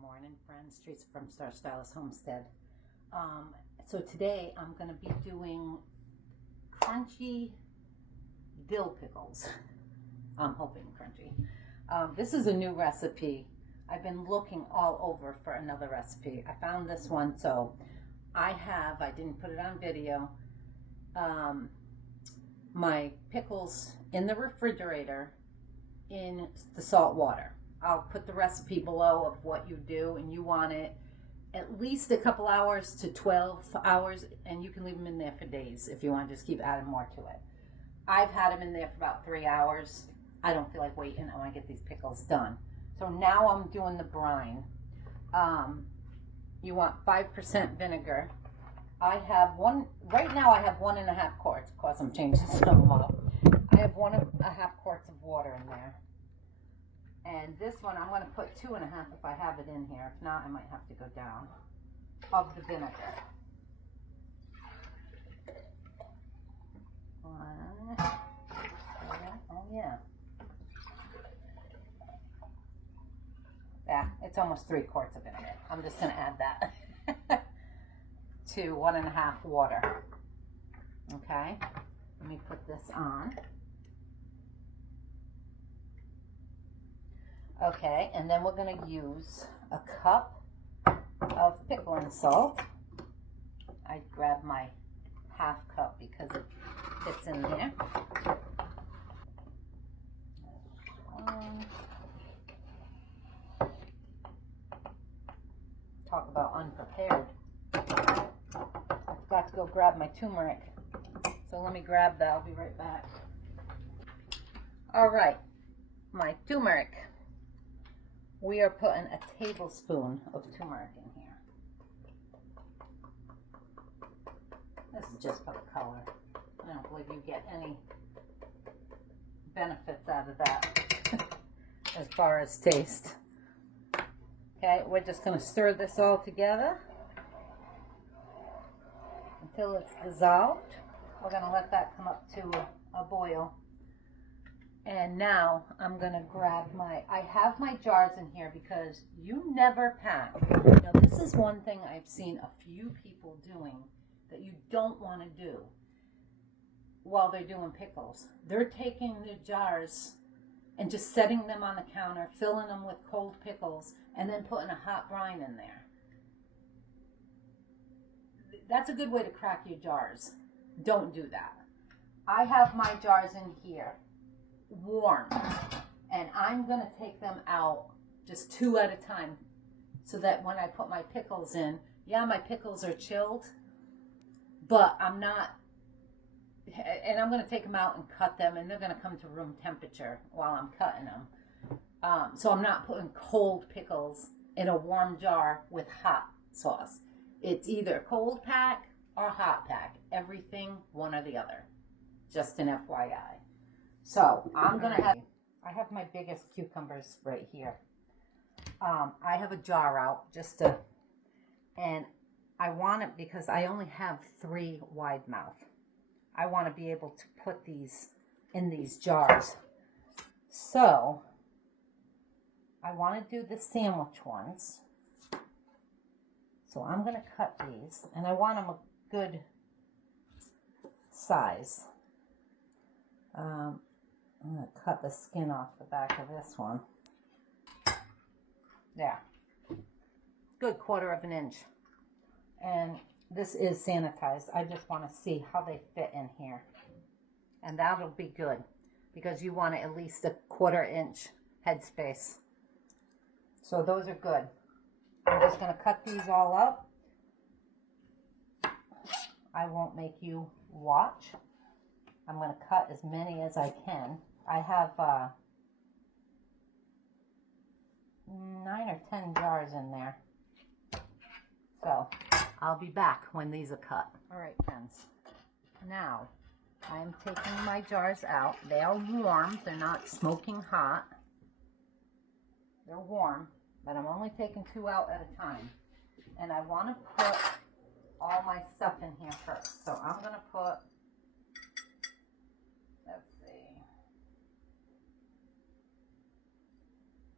Morning, friends. Teresa from Star Stylist Homestead. So today I'm going to be doing crunchy dill pickles. I'm hoping crunchy. This is a new recipe. I've been looking all over for another recipe. I found this one, so I didn't put it on video, my pickles in the refrigerator in the salt water. I'll put the recipe below of what you do, and you want it at least a couple hours to 12 hours, and you can leave them in there for days if you want to just keep adding more to it. I've had them in there for about 3 hours. I don't feel like waiting. I want to get these pickles done. So now I'm doing the brine. You want 5% vinegar. I have right now I have 1.5 quarts. Of course I'm changing some up. I have 1.5 quarts of water in there. And this one, I'm going to put 2.5 if I have it in here. If not, I might have to go down, of the vinegar. One. Oh, yeah. Yeah, it's almost 3 quarts of vinegar. I'm just going to add that to 1.5 water. Okay, let me put this on. Okay, and then we're going to use a cup of pickling salt. I grabbed my 1/2 cup because it fits in there. Talk about unprepared. I forgot to go grab my turmeric. So let me grab that. I'll be right back. All right, my turmeric. We are putting a tablespoon of turmeric in here. This is just for the color. I don't believe you get any benefits out of that as far as taste. Okay, we're just going to stir this all together until it's dissolved. We're going to let that come up to a boil. And now I'm going to grab I have my jars in here because you never pack. Now this is one thing I've seen a few people doing that you don't want to do while they're doing pickles. They're taking their jars and just setting them on the counter, filling them with cold pickles, and then putting a hot brine in there. That's a good way to crack your jars. Don't do that. I have my jars in here warm, and I'm going to take them out just 2 at a time so that when I put my pickles in, yeah, my pickles are chilled, but I'm not, and I'm going to take them out and cut them, and they're going to come to room temperature while I'm cutting them. So I'm not putting cold pickles in a warm jar with hot sauce. It's either cold pack or hot pack. Everything one or the other. Just an FYI. So I'm going to I have my biggest cucumbers right here. I have a jar out and I want it because I only have 3 wide mouth. I want to be able to put these in these jars. So I want to do the sandwich ones. So I'm going to cut these, and I want them a good size. I'm going to cut the skin off the back of this one. There. Good 1/4 inch. And this is sanitized. I just want to see how they fit in here. And that'll be good because you want at least a 1/4 inch headspace. So those are good. I'm just going to cut these all up. I won't make you watch. I'm going to cut as many as I can. I have 9 or 10 jars in there. So I'll be back when these are cut. All right, friends. Now I'm taking my jars out. They are warm. They're not smoking hot. They're warm, but I'm only taking 2 out at a time. And I want to put all my stuff in here first. So I'm going to put, let's see,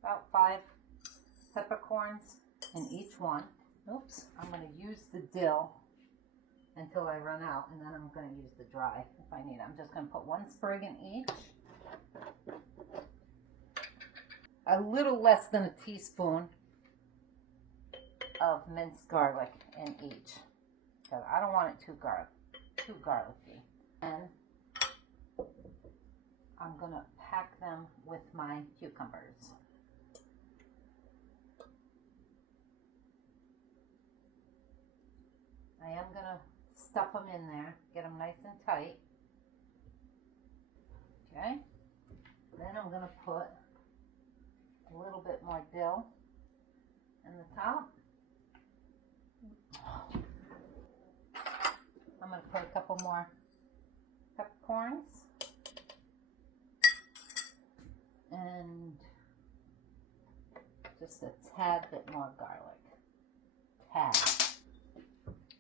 about 5 peppercorns. in each one. Oops, I'm going to use the dill until I run out, and then I'm going to use the dry if I need it. I'm just going to put 1 sprig in each. A little less than a teaspoon of minced garlic in each, because I don't want it too garlicky. And I'm going to pack them with my cucumbers. I am going to stuff them in there, get them nice and tight. Okay, then I'm going to put a little bit more dill in the top. I'm going to put a couple more peppercorns and just a tad bit more garlic. Tad.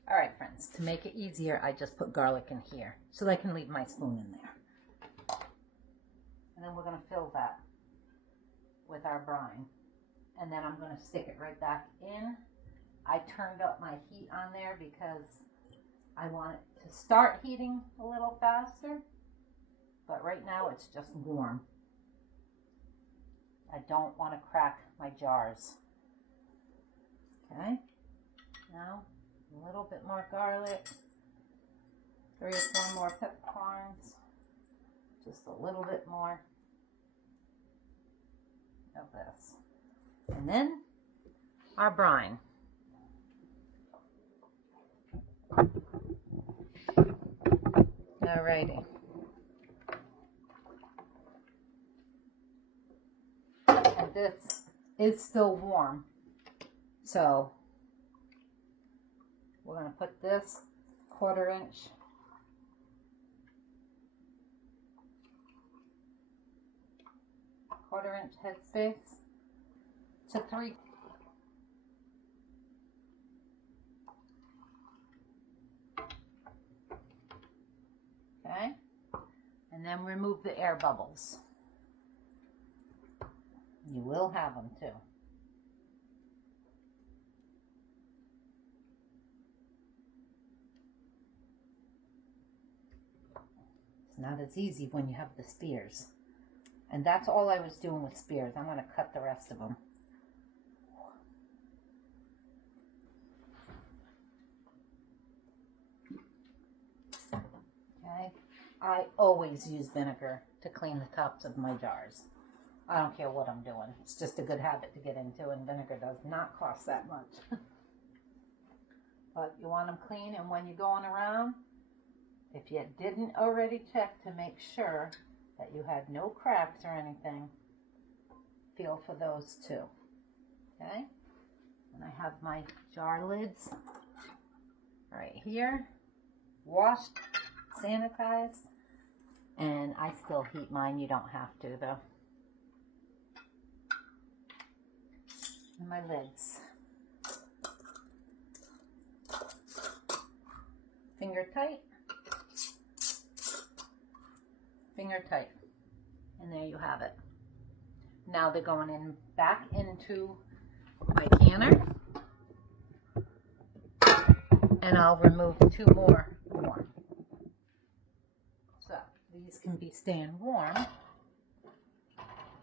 All right, friends, to make it easier, I just put garlic in here so that I can leave my spoon in there. And then we're going to fill that with our brine. And then I'm going to stick it right back in. I turned up my heat on there because I want it to start heating a little faster. But right now it's just warm. I don't want to crack my jars. Okay, now a little bit more garlic, 3 or 4 more peppercorns, just a little bit more of this. And then our brine. Alrighty. And this is still warm, so we're going to put this 1/4 inch headspace to 3. Okay, and then remove the air bubbles. You will have them too. It's not as easy when you have the spears. And that's all I was doing with spears. I'm going to cut the rest of them. Okay. I always use vinegar to clean the tops of my jars. I don't care what I'm doing. It's just a good habit to get into, and vinegar does not cost that much. But you want them clean, and when you're going around, if you didn't already check to make sure that you had no cracks or anything, feel for those too. Okay? And I have my jar lids right here, washed, sanitized, and I still heat mine. You don't have to though. And my lids. Finger tight. Finger tight. And there you have it. Now they're going in back into my canner. And I'll remove 2 more warm. So these can be staying warm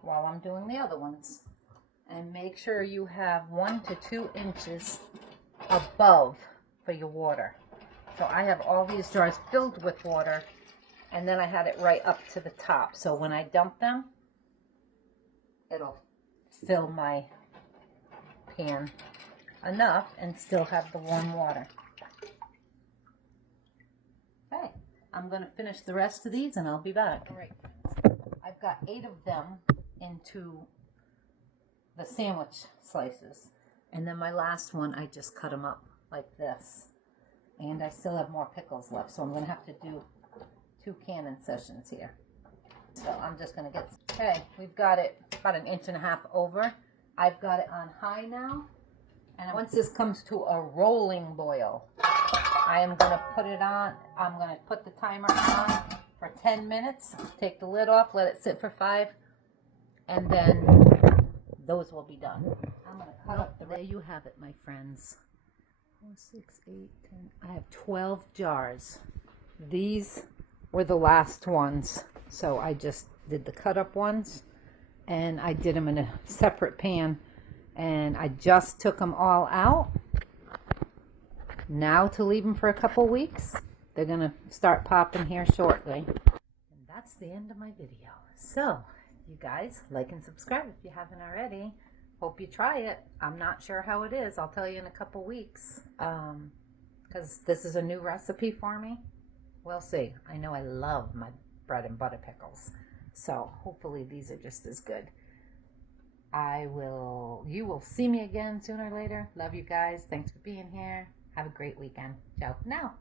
while I'm doing the other ones. And make sure you have 1 to 2 inches above for your water. So I have all these jars filled with water, and then I had it right up to the top. So when I dump them, it'll fill my pan enough and still have the warm water. Okay, I'm going to finish the rest of these and I'll be back. All right, I've got 8 of them into the sandwich slices, and then my last one I just cut them up like this, and I still have more pickles left, so I'm going to have to do 2 canning sessions here. So I'm just going to get, okay, we've got it about 1.5 inches over. I've got it on high now, and once this comes to a rolling boil, I am going to put it on. I'm going to put the timer on for 10 minutes, take the lid off, let it sit for 5, and then those will be done. I'm going to cut up the... There you have it, my friends. 4, 6, 8, 10. I have 12 jars. These were the last ones. So I just did the cut up ones. And I did them in a separate pan. And I just took them all out. Now to leave them for a couple weeks. They're going to start popping here shortly. And that's the end of my video. So, you guys, like and subscribe if you haven't already. Hope you try it. I'm not sure how it is. I'll tell you in a couple weeks. Because this is a new recipe for me. We'll see. I know I love my bread and butter pickles. So, hopefully these are just as good. You will see me again sooner or later. Love you guys. Thanks for being here. Have a great weekend. Ciao for now.